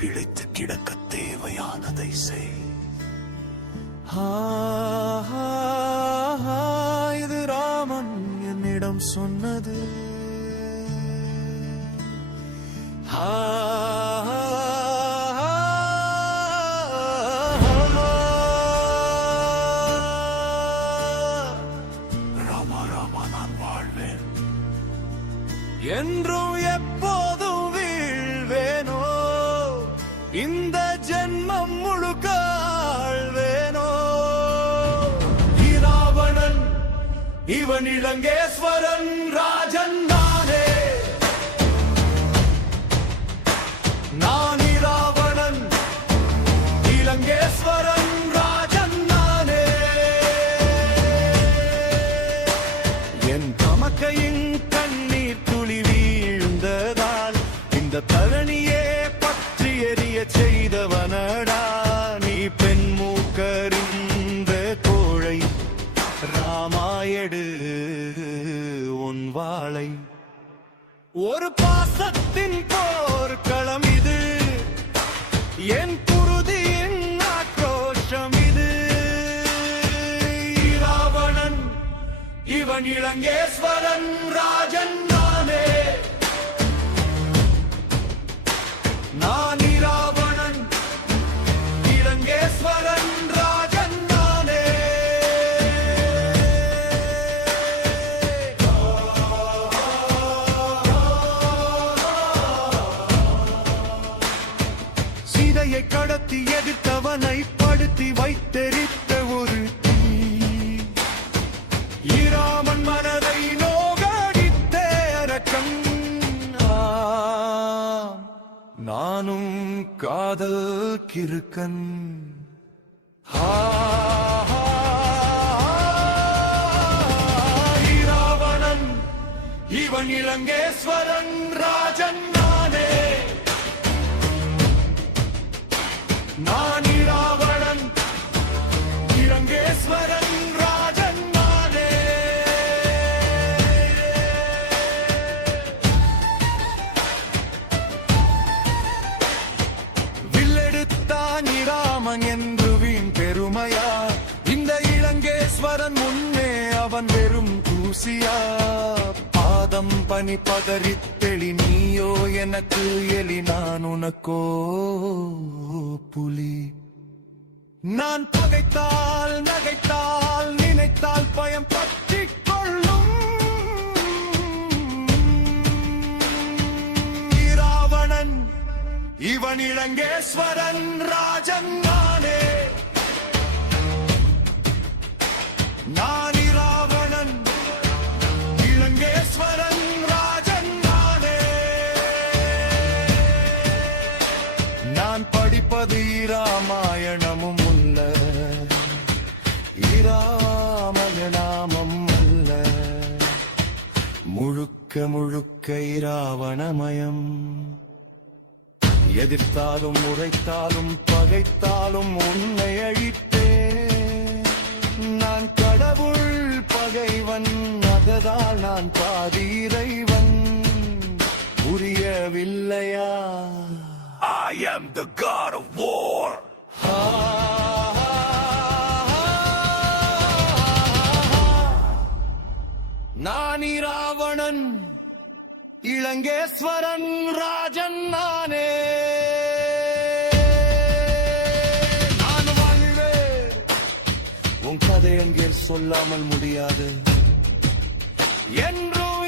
பிழைத்து கிடக்க தேவையானதை செய். இது ராமன் என்னிடம் சொன்னது. ராமா ராமா நான் வாழ்வேன், என்றும் எப்போதும் வீழ்வேனோ, இந்த ஜென்மம் முழுக்க ஆழ்வேனோ. இராவணன் இவன் இலங்கேஸ்வரன் ராஜன் நானே. நான் இராவணன் இலங்கேஸ்வரன் ராஜன் நானே. என் தமக்கையின் கண்ணீர் துளி வீழ்ந்ததால் இந்த தரணியே பற்றி எரிய செய்தவனடா நீ. பெண் மூக்கறிந்த கோழை ராமாயடு உன் வாளை. ஒரு பாசத்தின் போர்க்களம் இது, என் குருதியின் ஆக்ரோஷம் இது. ராவணன் இவன் இலங்கேஸ்வரன் ராஜன் நானே. நான் இராவணன் இலங்கேஸ்வரன் ராஜன் நானே. சீதையை கடத்தி எதிர்த்தவனை படுத்தி வைத்தெரித்த ஒரு தீ. இராமன் மனதை நோகடித்தே அரக்கன். நானும் காதல் கிறுக்கன். இராவணன் இவன் இலங்கேஸ்வரன் ராஜன் நானே. நான் இராவணன் இலங்கேஸ்வரன் ராஜன் நானே. வில்லெடுத்தான் இராமன் என்று வீண் பெருமையா, இந்த இலங்கேஸ்வரன் முன்னே அவன் வெறும் தூசியா. பாதம் பனி பதறித் தெளி, நீயோ எனக்கு எலி, நான் உனக்கோ புலி. நான் பகைத்தால் நகைத்தால் நினைத்தால் பயம் பற்றிக் கொள்ளும். இராவணன் இவன் இலங்கேஸ்வரன் ராஜன் நானே. நான் இராவணன் இலங்கேஸ்வரன் ராஜன் நானே. நான் படிப்பது இராமாயணமும் உள்ள, இராமயணாமம் அல்ல. முழுக்க முழுக்க இராவணமயம். எதிர்த்தாலும் உரைத்தாலும் பகைத்தாலும் உன்னை அழித்தே. நான் கடவுள் பகைவன், அதனால் நான் பாதி இறைவன். புரியவில்லையா? I am the god of war. நான் இராவணன் இலங்கேஸ்வரன் ராஜன் நானே. நான் வாழ்வேன், உன் கதை எங்கே சொல்லாமல் முடியாது என்றும்.